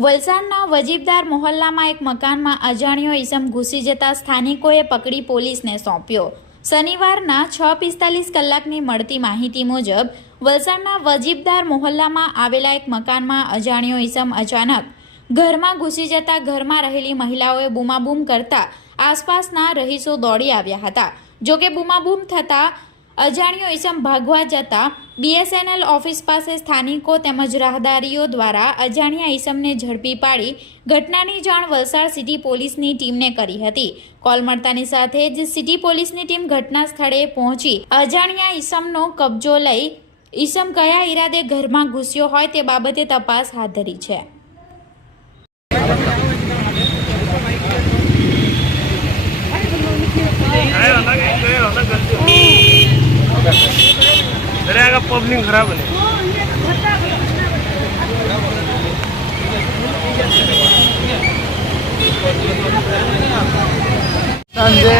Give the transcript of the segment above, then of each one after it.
વલસાડના વજીબદાર મોહલ્લામાં એક મકાનમાં અજાણ્યો ઈસમ ઘૂસી જતા સ્થાનિકોએ પકડી પોલીસને સોંપ્યો। શનિવારના 6:45 કલાકની મળતી માહિતી મુજબ વલસાડના વજીબદાર મોહલ્લામાં આવેલા એક મકાનમાં અજાણ્યો ઈસમ અચાનક ઘરમાં ઘૂસી જતા ઘરમાં રહેલી મહિલાઓએ બૂમાબૂમ કરતા આસપાસના રહીશો દોડી આવ્યા હતા। જોકે બૂમાબૂમ થતા અજાણ્યો ઈસમ ભાગવા જતા BSNL ઓફિસ પાસે સ્થાનિકો તેમજ રાહદારીઓ દ્વારા અજાણ્યા ઈસમને ઝડપી પાડી ઘટનાની જાણ વલસાડ સિટી પોલીસની ટીમને કરી હતી। કોલ મળતાની સાથે જ સિટી પોલીસની ટીમ ઘટના સ્થળે પહોંચી અજાણ્યા ઈસમનો કબજો લઈ ઈસમ કયા ઈરાદે ઘરમાં ઘૂસ્યો હોય તે બાબતે તપાસ હાથ ધરી છે। पब्लिक खराब है। सांजे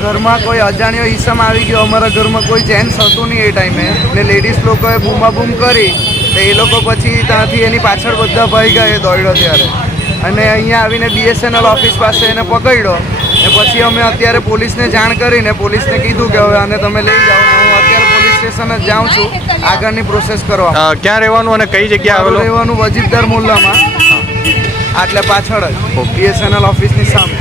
घर में कोई अजाण्यो ईसम आई गयो। अमरा घर में कोई जेन्ट्स हतुं नहीं ए टाइमे ने लेडीज लोकोए बूमाबूम करी तो ए लोको पछी त्याथी एनी पाछळ बधा भाग्या ए दौड्यो त्यारे अने अहींया आवीने BSNL ऑफिस पासे एने पकड्यो ने पछी अमे अत्यारे पोलीसने जाण करीने पोलीसने कीधुं के हवे आने तमे लई जाओ। हूँ अत्यारे पोलीस स्टेशन ज जाऊँ छुं आगळनी प्रोसेस करवा। क्यां रहेवानुं अने कई जग्याए आवेलो? रहेवानुं वजीबदार मोहल्लामां आटले पाछळ ज BSNL ऑफिसनी सामे।